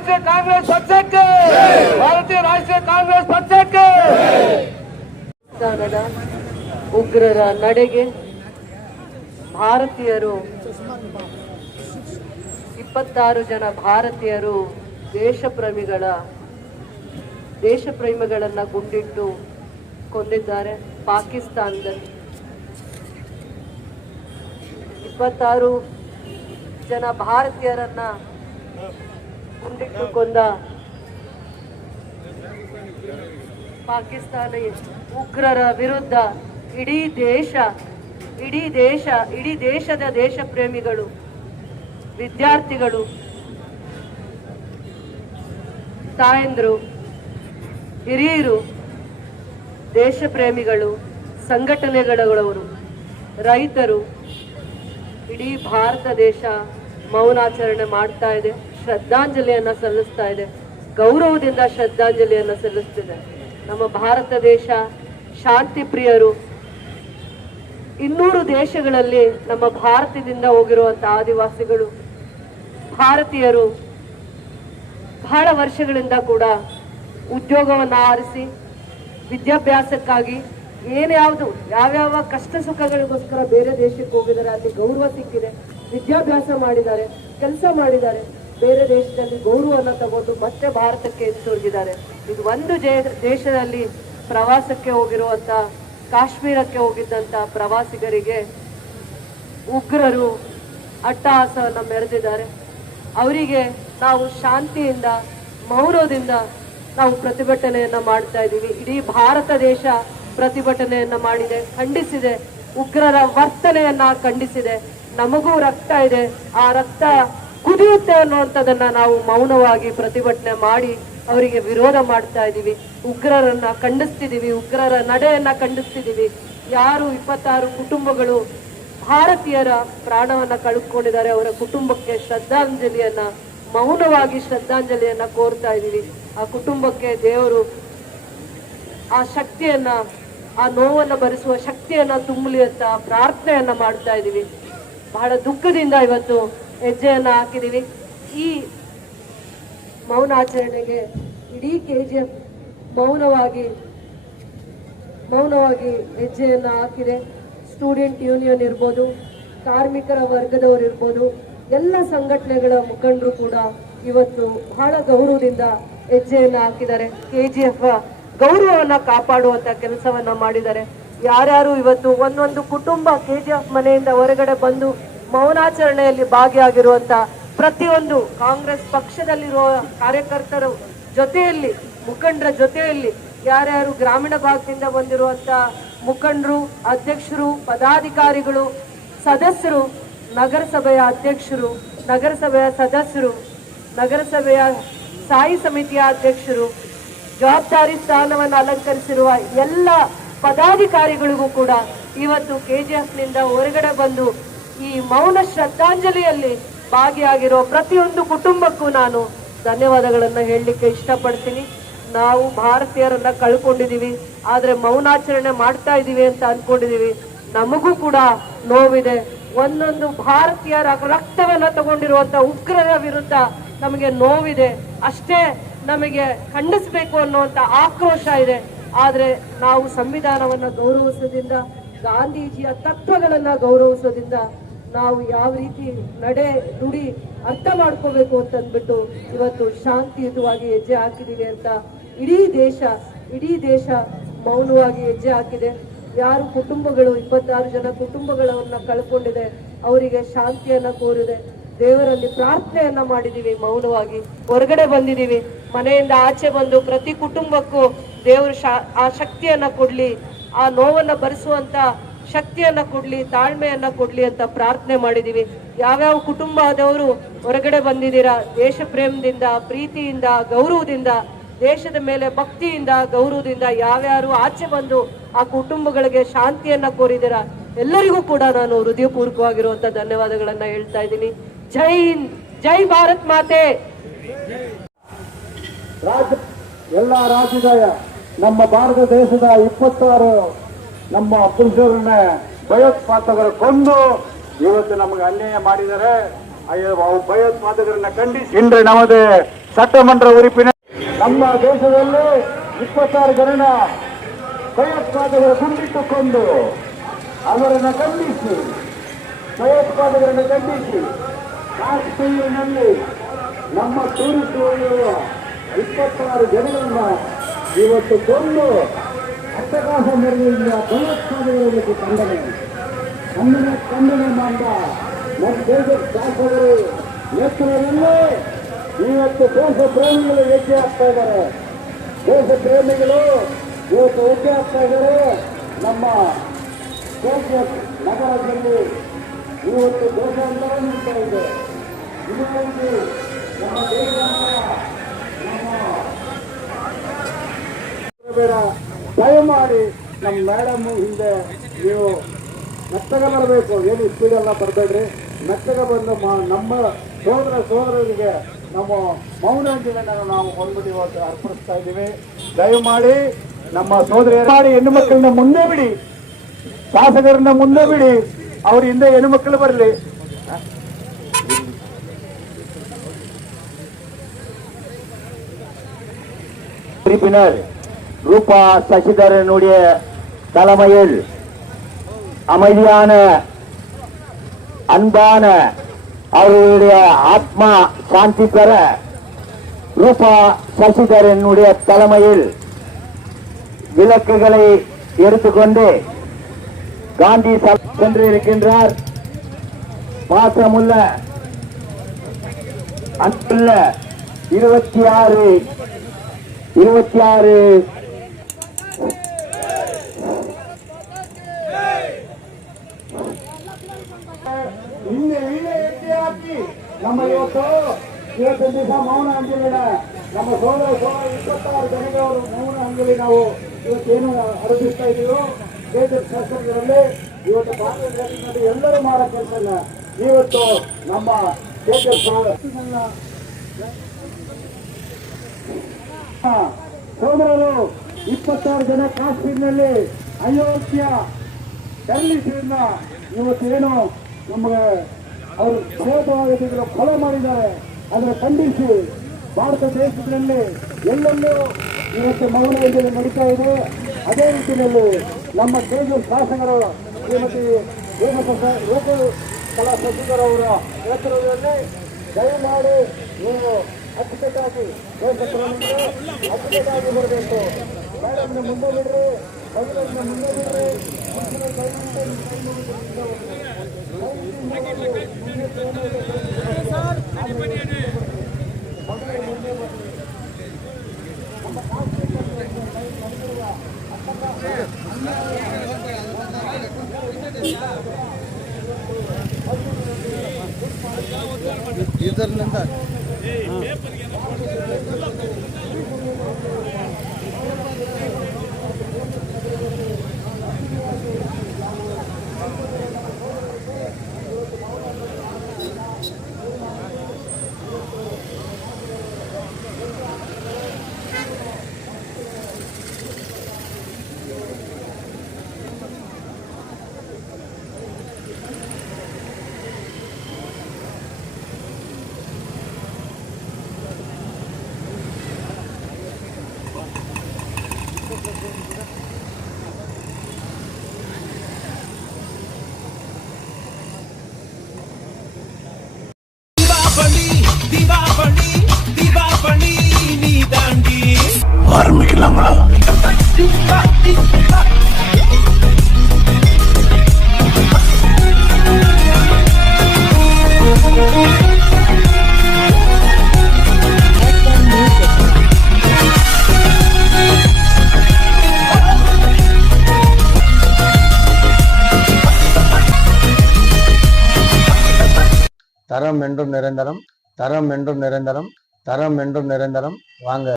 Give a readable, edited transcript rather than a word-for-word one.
राष्ट्रीय कांग्रेस पक्षಕ್ಕೆ ಭಾರತೀಯ ರಾಷ್ಟ್ರೀಯ ಕಾಂಗ್ರೆಸ್ ಪಕ್ಷಕ್ಕೆ ಪಾಕಿಸ್ತಾನದ ಉಗ್ರರ ನಡೆಗೆ ಭಾರತೀಯರು 26 ಜನ ಭಾರತೀಯರು ದೇಶಪ್ರೇಮಿಗಳನ್ನ ಗುಂಡಿಟ್ಟು ಕೊಂದಿದ್ದಾರೆ. ಪಾಕಿಸ್ತಾನದಲ್ಲಿ 26 ಜನ ಭಾರತೀಯರನ್ನ ಗುಂಡಿಟ್ಟು ಕೊಂದ ಪಾಕಿಸ್ತಾನಿ ಉಗ್ರರ ವಿರುದ್ಧ ಇಡೀ ದೇಶದ ದೇಶಪ್ರೇಮಿಗಳು, ವಿದ್ಯಾರ್ಥಿಗಳು, ತಾಯಂದ್ರು, ಹಿರಿಯರು, ದೇಶಪ್ರೇಮಿಗಳು, ಸಂಘಟನೆಗಳವರು, ರೈತರು, ಇಡೀ ಭಾರತ ದೇಶ ಮೌನಾಚರಣೆ ಮಾಡ್ತಾ ಇದೆ, ಶ್ರದ್ಧಾಂಜಲಿಯನ್ನ ಸಲ್ಲಿಸ್ತಾ ಇದೆ, ಗೌರವದಿಂದ ಶ್ರದ್ಧಾಂಜಲಿಯನ್ನ ಸಲ್ಲಿಸ್ತಿದೆ. ನಮ್ಮ ಭಾರತ ದೇಶ ಶಾಂತಿ ಪ್ರಿಯರು. 200 ದೇಶಗಳಲ್ಲಿ ನಮ್ಮ ಭಾರತದಿಂದ ಹೋಗಿರುವಂತಹ ಆದಿವಾಸಿಗಳು, ಭಾರತೀಯರು ಬಹಳ ವರ್ಷಗಳಿಂದ ಕೂಡ ಉದ್ಯೋಗವನ್ನು ಆರಿಸಿ ವಿದ್ಯಾಭ್ಯಾಸಕ್ಕಾಗಿ ಯಾವ್ಯಾವ ಕಷ್ಟ ಸುಖಗಳಿಗೋಸ್ಕರ ಬೇರೆ ದೇಶಕ್ಕೆ ಹೋಗಿದ್ದಾರೆ, ಅಲ್ಲಿ ಗೌರವ ಸಿಕ್ಕಿದೆ, ವಿದ್ಯಾಭ್ಯಾಸ ಮಾಡಿದ್ದಾರೆ, ಕೆಲಸ ಮಾಡಿದ್ದಾರೆ, ಬೇರೆ ದೇಶದಲ್ಲಿ ಗೌರವವನ್ನು ತಗೊಂಡು ಮತ್ತೆ ಭಾರತಕ್ಕೆ ಹಿಂತಿರುಗಿದ್ದಾರೆ. ಇದು ಒಂದು ದೇಶದಲ್ಲಿ ಪ್ರವಾಸಕ್ಕೆ ಹೋಗಿರುವಂತ, ಕಾಶ್ಮೀರಕ್ಕೆ ಹೋಗಿದ್ದಂತ ಪ್ರವಾಸಿಗರಿಗೆ ಉಗ್ರರು ಅಟ್ಟಹಾಸವನ್ನು ಮೆರೆದಿದ್ದಾರೆ. ಅವರಿಗೆ ನಾವು ಶಾಂತಿಯಿಂದ, ಮೌನದಿಂದ ನಾವು ಪ್ರತಿಭಟನೆಯನ್ನ ಮಾಡ್ತಾ ಇದ್ದೀವಿ. ಇಡೀ ಭಾರತ ದೇಶ ಪ್ರತಿಭಟನೆಯನ್ನ ಮಾಡಿದೆ, ಖಂಡಿಸಿದೆ, ಉಗ್ರರ ವರ್ತನೆಯನ್ನ ಖಂಡಿಸಿದೆ. ನಮಗೂ ರಕ್ತ ಇದೆ, ಆ ರಕ್ತ ಕುದಿಯುತ್ತೆ ಅನ್ನುವಂಥದ್ದನ್ನ ನಾವು ಮೌನವಾಗಿ ಪ್ರತಿಭಟನೆ ಮಾಡಿ ಅವರಿಗೆ ವಿರೋಧ ಮಾಡ್ತಾ ಇದ್ದೀವಿ. ಉಗ್ರರನ್ನ ಖಂಡಿಸ್ತಿದ್ದೀವಿ, ಉಗ್ರರ ನಡೆಯನ್ನ ಖಂಡಿಸ್ತಿದ್ದೀವಿ. ಯಾರು 26 ಕುಟುಂಬಗಳು ಭಾರತೀಯರ ಪ್ರಾಣವನ್ನ ಕಳೆದುಕೊಂಡಿದ್ದಾರೆ, ಅವರ ಕುಟುಂಬಕ್ಕೆ ಮೌನವಾಗಿ ಶ್ರದ್ಧಾಂಜಲಿಯನ್ನ ಕೋರ್ತಾ ಇದ್ದೀವಿ. ಆ ಕುಟುಂಬಕ್ಕೆ ದೇವರು ಆ ಶಕ್ತಿಯನ್ನ, ಆ ನೋವನ್ನು ಭರಿಸುವ ಶಕ್ತಿಯನ್ನ ತುಂಬಲಿ ಅಂತ ಪ್ರಾರ್ಥನೆಯನ್ನ ಮಾಡ್ತಾ ಇದ್ದೀವಿ. ಬಹಳ ದುಃಖದಿಂದ ಇವತ್ತು ಹೆಜ್ಜೆಯನ್ನ ಹಾಕಿದೀವಿ. ಈ ಮೌನಾಚರಣೆಗೆ ಇಡೀ KGF ಮೌನವಾಗಿ ಹೆಜ್ಜೆಯನ್ನ ಹಾಕಿದೆ. ಸ್ಟೂಡೆಂಟ್ ಯೂನಿಯನ್ ಇರ್ಬೋದು, ಕಾರ್ಮಿಕರ ವರ್ಗದವರು ಇರ್ಬೋದು, ಎಲ್ಲ ಸಂಘಟನೆಗಳ ಮುಖಂಡರು ಕೂಡ ಇವತ್ತು ಬಹಳ ಗೌರವದಿಂದ ಹೆಜ್ಜೆಯನ್ನ ಹಾಕಿದ್ದಾರೆ. KGF ಗೌರವವನ್ನ ಕಾಪಾಡುವಂತ ಕೆಲಸವನ್ನ ಮಾಡಿದ್ದಾರೆ. ಯಾರ್ಯಾರು ಇವತ್ತು ಒಂದೊಂದು ಕುಟುಂಬ KGF ಮನೆಯಿಂದ ಹೊರಗಡೆ ಬಂದು ಮೌನಾಚರಣೆಯಲ್ಲಿ ಭಾಗಿಯಾಗಿರುವಂತ ಪ್ರತಿಯೊಂದು ಕಾಂಗ್ರೆಸ್ ಪಕ್ಷದಲ್ಲಿರುವ ಕಾರ್ಯಕರ್ತರ ಜೊತೆಯಲ್ಲಿ, ಮುಖಂಡರ ಜೊತೆಯಲ್ಲಿ ಯಾರ್ಯಾರು ಗ್ರಾಮೀಣ ಭಾಗದಿಂದ ಬಂದಿರುವಂತ ಮುಖಂಡರು, ಅಧ್ಯಕ್ಷರು, ಪದಾಧಿಕಾರಿಗಳು, ಸದಸ್ಯರು, ನಗರಸಭೆಯ ಅಧ್ಯಕ್ಷರು, ನಗರಸಭೆಯ ಸದಸ್ಯರು, ನಗರಸಭೆಯ ಸ್ಥಾಯಿ ಸಮಿತಿಯ ಅಧ್ಯಕ್ಷರು, ಜವಾಬ್ದಾರಿ ಸ್ಥಾನವನ್ನು ಅಲಂಕರಿಸಿರುವ ಎಲ್ಲ ಪದಾಧಿಕಾರಿಗಳಿಗೂ ಕೂಡ ಇವತ್ತು KGFನಿಂದ ಹೊರಗಡೆ ಬಂದು ಈ ಮೌನ ಶ್ರದ್ಧಾಂಜಲಿಯಲ್ಲಿ ಭಾಗಿಯಾಗಿರೋ ಪ್ರತಿಯೊಂದು ಕುಟುಂಬಕ್ಕೂ ನಾನು ಧನ್ಯವಾದಗಳನ್ನು ಹೇಳಲಿಕ್ಕೆ ಇಷ್ಟಪಡ್ತೀನಿ. ನಾವು ಭಾರತೀಯರನ್ನ ಕಳ್ಕೊಂಡಿದೀವಿ, ಆದ್ರೆ ಮೌನಾಚರಣೆ ಮಾಡ್ತಾ ಇದೀವಿ ಅಂತ ಅನ್ಕೊಂಡಿದೀವಿ. ನಮಗೂ ಕೂಡ ನೋವಿದೆ. ಒಂದೊಂದು ಭಾರತೀಯರ ರಕ್ತವನ್ನ ತಗೊಂಡಿರುವಂತ ಉಗ್ರರ ವಿರುದ್ಧ ನಮಗೆ ನೋವಿದೆ. ಅಷ್ಟೇ ನಮಗೆ ಖಂಡಿಸಬೇಕು ಅನ್ನುವಂತ ಆಕ್ರೋಶ ಇದೆ. ಆದ್ರೆ ನಾವು ಸಂವಿಧಾನವನ್ನ ಗೌರವಿಸೋದ್ರಿಂದ, ಗಾಂಧೀಜಿಯ ತತ್ವಗಳನ್ನ ಗೌರವಿಸೋದ್ರಿಂದ ನಾವು ಯಾವ ರೀತಿ ನಡೆ ನುಡಿ ಅರ್ಥ ಮಾಡ್ಕೋಬೇಕು ಅಂತಂದ್ಬಿಟ್ಟು ಇವತ್ತು ಶಾಂತಿಯುತವಾಗಿ ಹೆಜ್ಜೆ ಹಾಕಿದೀವಿ ಅಂತ ಇಡೀ ದೇಶ ಮೌನವಾಗಿ ಹೆಜ್ಜೆ ಹಾಕಿದೆ. ಯಾರು ಕುಟುಂಬಗಳು 26 ಜನ ಕುಟುಂಬಗಳನ್ನ ಕಳ್ಕೊಂಡಿದೆ, ಅವರಿಗೆ ಶಾಂತಿಯನ್ನ ಕೋರಿದೆ, ದೇವರಲ್ಲಿ ಪ್ರಾರ್ಥನೆಯನ್ನ ಮಾಡಿದೀವಿ. ಮೌನವಾಗಿ ಹೊರಗಡೆ ಬಂದಿದೀವಿ. ಮನೆಯಿಂದ ಆಚೆ ಬಂದು ಪ್ರತಿ ಕುಟುಂಬಕ್ಕೂ ದೇವರು ಆ ಶಕ್ತಿಯನ್ನ ಕೊಡ್ಲಿ, ಆ ನೋವನ್ನ ಭರಿಸುವಂತ ಶಕ್ತಿಯನ್ನ ಕೊಡ್ಲಿ, ತಾಳ್ಮೆಯನ್ನ ಕೊಡ್ಲಿ ಅಂತ ಪ್ರಾರ್ಥನೆ ಮಾಡಿದೀವಿ. ಯಾವ್ಯಾವ ಕುಟುಂಬದವರು ಹೊರಗಡೆ ಬಂದಿದ್ದೀರಾ, ದೇಶ ಪ್ರೇಮದಿಂದ, ಪ್ರೀತಿಯಿಂದ, ಗೌರವದಿಂದ, ದೇಶದ ಮೇಲೆ ಭಕ್ತಿಯಿಂದ, ಗೌರವದಿಂದ ಯಾವ್ಯಾರು ಆಚೆ ಬಂದು ಆ ಕುಟುಂಬಗಳಿಗೆ ಶಾಂತಿಯನ್ನ ಕೋರಿದ್ದೀರಾ, ಎಲ್ಲರಿಗೂ ಕೂಡ ನಾನು ಹೃದಯಪೂರ್ವಕವಾಗಿರುವಂತ ಧನ್ಯವಾದಗಳನ್ನ ಹೇಳ್ತಾ ಇದ್ದೀನಿ. ಜೈ ಹಿಂದ್, ಜೈ ಭಾರತ್ ಮಾತೆ. ಎಲ್ಲ ರಾಜ್ಯದ ನಮ್ಮ ಭಾರತ ದೇಶದ 26 ನಮ್ಮ ಪುರುಷರನ್ನ ಭಯೋತ್ಪಾದಕರು ಕೊಂದು ಇವತ್ತು ನಮಗೆ ಅನ್ಯಾಯ ಮಾಡಿದ್ದಾರೆ. ಭಯೋತ್ಪಾದಕರನ್ನ ಖಂಡಿಸಿ ಇಂದು ನಮ್ಮದೇ சட்டமன்ற உறுப்பினர். ನಮ್ಮ ದೇಶದಲ್ಲಿ 26 ಜನ ಭಯೋತ್ಪಾದಕರು ಗುಂಡಿಟ್ಟುಕೊಂಡು ಅವರನ್ನು ಖಂಡಿಸಿ, ಭಯೋತ್ಪಾದಕರನ್ನು ಖಂಡಿಸಿ ಕಾಶ್ಮೀರಿನಲ್ಲಿ ನಮ್ಮ ಟೂರಿಸ್ಟ್ ಹೋಗಿರುವ 26 ಜನರನ್ನ ಇವತ್ತು ಕೊಂದು ಅಟ್ಟಹಾಸ ಮೆರೆದಿರುವ ಭಯೋತ್ಪಾದಕರಿಗೆ ಖಂಡನೆ ಮಾಡಿದ ನಮ್ಮ ದೇಶದ ಶಾಸಕರು ನೇತೃತ್ವದಲ್ಲಿ ಇವತ್ತು ದೇಶ ಪ್ರೇಮಿಗಳು ಹೆಜ್ಜೆ ಆಗ್ತಾ ಇದ್ದಾರೆ. ದೇಶ ಪ್ರೇಮಿಗಳು ಇವತ್ತು ಹೆಜ್ಜೆ ಆಗ್ತಾ ಇದ್ದಾರೆ. ನಮ್ಮ ಕೆಜಿಎಫ್ ನಗರದಲ್ಲಿ ಇವತ್ತು ದೇಶಾಂತರ ನಿಲ್ತಾ ಇದೆ. ಇದರಲ್ಲಿ ನಮ್ಮ ದೇಶಾಂತರ ಬೇಡ, ದಯಮಾಡಿ ನಮ್ಮ ಮೇಡಮ್ ಹಿಂದೆ ನೀವು ಮೆತ್ತಗ ಬರಬೇಕು. ಏನು ಸ್ಪೀಡೆಲ್ಲ ಬರಬೇಡ್ರಿ, ಮೆತ್ತಗ ಬಂದು ನಮ್ಮ ಸೋದರರಿಗೆ ನಮ್ಮ ಮೌನಾಂಜಲಿಯನ್ನು ನಾವು ಕೊಂಡ್ಬಿಟ್ಟು ಇವತ್ತು ಅರ್ಪಿಸ್ತಾ ಇದ್ದೀವಿ. ದಯಮಾಡಿ ನಮ್ಮ ಸೋದರಿಯರು ಹೆಣ್ಣು ಮಕ್ಕಳನ್ನ ಮುಂದೆ ಬಿಡಿ, ಶಾಸಕರನ್ನ ಮುಂದೆ ಬಿಡಿ, ಅವ್ರ ಹಿಂದೆ ಹೆಣ್ಣು ಮಕ್ಕಳು ಬರಲಿ. உறுப்பினர் ரூபா சசிதரனுடைய தலைமையில் அமைதியான அன்பான அவர்களுடைய ஆத்மா சாந்தி பெற ரூபா சசிதரனுடைய தலைமையில் விளக்குகளை எடுத்துக்கொண்டு காந்தி சென்று இருக்கின்றார். பாசமுள்ள அன்புள்ள 26 ಹೆಜ್ಜೆ ಹಾಕಿ ನಮ್ಮ ಇವತ್ತು ದಿವಸ ಮೌನ ಅಂಜಲಿನ ನಮ್ಮ ಸೋದರ 26 ಜನರಿಗೆ ಅವರು ಮೌನ ಅಂಜಲಿ ನಾವು ಇವತ್ತೇನು ಅರ್ಪಿಸ್ತಾ ಇದ್ದೀವೋ ದೇಶದ ಶಾಸಕರಲ್ಲಿ ಇವತ್ತು ಭಾರತ ದೇಶದಲ್ಲಿ ಎಲ್ಲರೂ ಮಾಡೋ ಕೆಲಸ ಇವತ್ತು ನಮ್ಮ ದೇಶದ ಸೋದರರು 26 ಜನ ಕಾಶ್ಮೀರ್ನಲ್ಲಿ ಅಯೋಗ್ಯ ಟೆರರಿಸ್ಟ್ರನ್ನ ಇವತ್ತೇನು ನಮಗೆ ಅವರು ಭಯೋತ್ಪಾದಕರು ಕೊಲೆ ಮಾಡಿದ್ದಾರೆ, ಅದನ್ನು ಖಂಡಿಸಿ ಭಾರತ ದೇಶದಲ್ಲಿ ಎಲ್ಲೆಲ್ಲೂ ಇವತ್ತು ಮೌನ ಯೋಜನೆ ನಡೀತಾ ಇದೆ. ಅದೇ ರೀತಿಯಲ್ಲಿ ನಮ್ಮ ದೇಶದ ಶಾಸಕರು ಶ್ರೀಮತಿ ಲೋಕಕಲಾ ಸಚಿವರವರ ನೇತೃತ್ವದಲ್ಲಿ ದಯಮಾಡಿ ನೀವು ಅಚ್ಚುಕಟ್ಟಾಗಿ ಅಚ್ಚುಕಟ್ಟಾಗಿ ಬರಬೇಕು. ಮೇಡಮ್ನ ಮುಂದೆ ಬಿಡ್ರಿ, ಮಹಿಳೆಯರನ್ನ ಮುಂದೆ ಬಿಡ್ರಿ. ಇದರಿಂದ ஆரம்பிக்கலாங்களா? தரம் என்றும் நிரந்தரம், தரம் என்றும் நிரந்தரம், தரம் என்றும் நிரந்தரம். வாங்க.